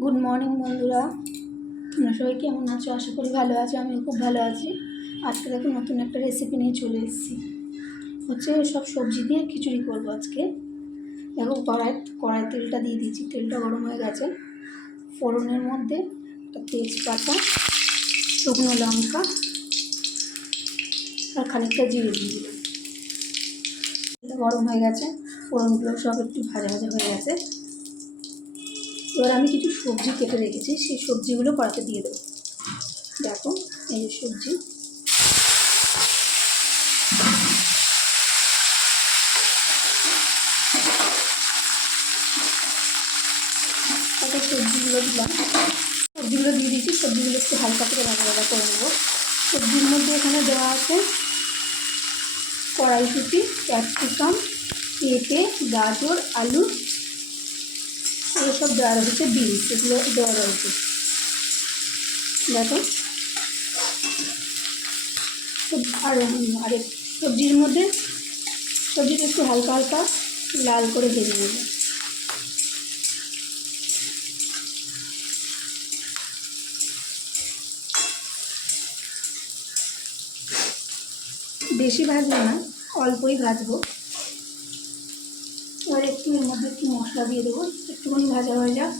Good morning বন্ধুরা, তোমরা সবাই কেমন আছো? আশা করি ভালো আছো। আমিও খুব ভালো আছি। আজকে দেখো নতুন একটা রেসিপি নিয়ে চলে এসেছি। সব সবজি দিয়ে খিচুড়ি করবো আজকে। দেখো কড়াই তেলটা দিয়ে দিয়েছি, তেলটা গরম হয়ে গেছে। ফোড়নের মধ্যে একটা তেজপাতা, শুকনো লঙ্কা আর খানিকটা জিরে দিয়ে দিলাম। তেলটা গরম হয়ে গেছে, ফোড়নগুলো সব একটু ভাজা ভাজা হয়ে গেছে। এবার আমি কিছু সবজি কেটে রেখেছি, সেই সবজিগুলো কড়াতে দিয়ে দেবো। দেখো এই যে সবজি, সবজিগুলো দিলাম, সবজিগুলো দিয়ে দিয়েছি। সবজিগুলো একটু হালকা করে ভাজা ভাজা করে নেবো। সবজির মধ্যে এখানে দেওয়া আছে কড়াইশুঁটি, ক্যাপসিকাম, পেঁপে, গাজর, আলু, এগুলো সব দেওয়া রয়েছে, বিনস, এগুলো দেওয়া রয়েছে। দেখো আর সবজির মধ্যে সবজিটা একটু হালকা হালকা লাল করে ভেজে নেব। বেশি ভাজবো না, অল্পই ভাজবো। এবার একটু এর মধ্যে একটু মশলা দিয়ে দেবো, একটুখানি ভাজা হয়ে যাক,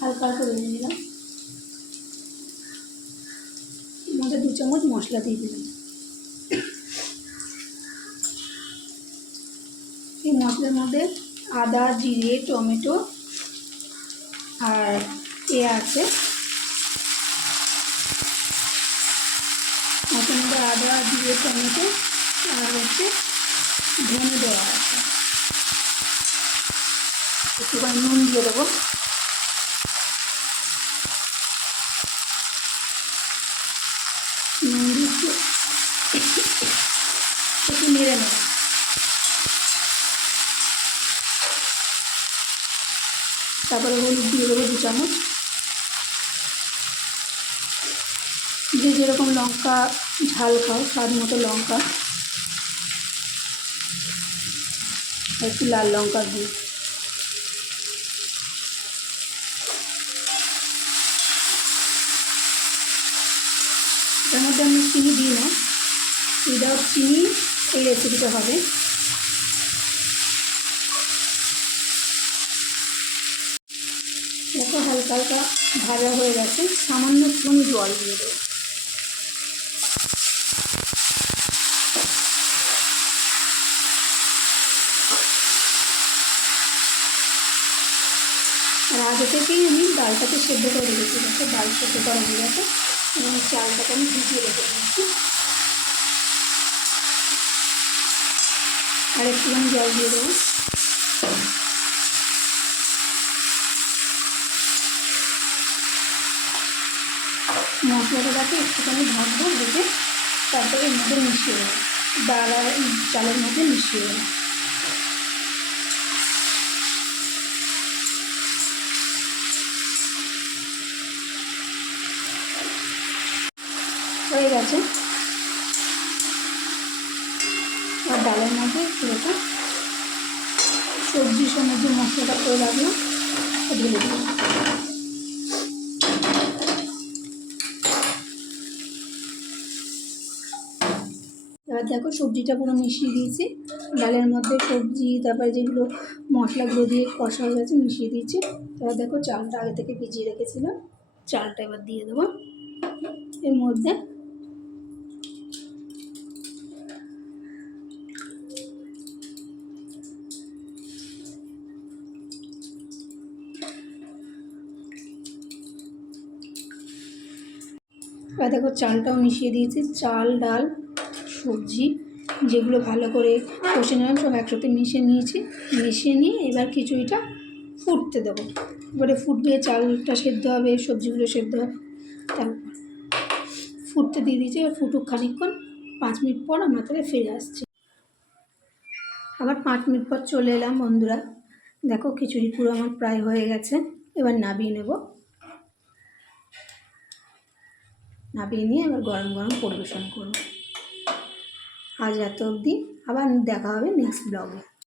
হালকা হালকা ভেজে নিলাম। এর মধ্যে 2 চামচ মশলা দিয়ে দিলাম। এই মশলার মধ্যে আদা, জিরে, টমেটো আর আছে মশলার মধ্যে আদা, জিরে, টমেটো আর ধনে দেওয়া আছে। একটুখানি নুন দিয়ে দেবো। নুন দিয়ে একটু নেড়ে নেব। তারপরে হলুদ দিয়ে দেবো 2 চামচ। যে যেরকম লঙ্কা ঝাল খাও, স্বাদ মতো লঙ্কা, একটু লাল লঙ্কা দিই। এর মধ্যে আমি চিনি দিই না, উইদাউট চিনি এই রেসিপিটা হবে। দেখো হালকা হালকা ভাজা হয়ে গেছে, সামান্য একটুখানি জল দিয়ে দেবো। আর আগে থেকেই আমি ডালটাকে সেদ্ধ করে রেখেছি। দেখো ডাল সেদ্ধ করা হয়ে গেছে এবং চালটাকে আমি ভিজিয়ে রেখে দিয়েছি। আর একটুখানি জল দিয়ে দেবো। মশলাটাকে একটুখানি ভাজবো, ভেজে তারপরে এর মধ্যে মিশিয়ে দেবো, ডাল আর চালের মধ্যে মিশিয়ে দেবো। হয়ে গেছে। আর ডালের মধ্যে পুরোটা সবজির সঙ্গে যে মশলাটা করে রাখলাম ঢেলে দেবো। এবার দেখো সবজিটা পুরো মিশিয়ে দিয়েছি ডালের মধ্যে। সবজি তারপরে যেগুলো মশলাগুলো দিয়ে কষা হয়ে গেছে মিশিয়ে দিয়েছি। এবার দেখো চালটা আগে থেকে ভিজিয়ে রেখেছিলাম, চালটা এবার দিয়ে দেবো এর মধ্যে। এবার দেখো চালটাও মিশিয়ে দিয়েছি। চাল, ডাল, সবজি যেগুলো ভালো করে কষে নিলাম সব একসাথে মিশিয়ে নিয়েছি। মিশিয়ে নিয়ে এবার খিচুড়িটা ফুটতে দেবো। এবারে ফুটবে, চালটা সেদ্ধ হবে, সবজিগুলো সেদ্ধ হবে, তারপর ফুটতে দিয়ে দিয়েছি। এবার ফুটুক খানিকক্ষণ, 5 মিনিট পর আমরা তাহলে ফিরে আসছি। আবার 5 মিনিট পর চলে এলাম বন্ধুরা। দেখো খিচুড়ি পুরো আমার প্রায় হয়ে গেছে। এবার নামিয়ে নেব। নামিয়ে নিয়ে এবার গরম গরম পরিবেশন করব। আজ এত অবধি, আবার দেখা হবে নেক্সট ব্লগে।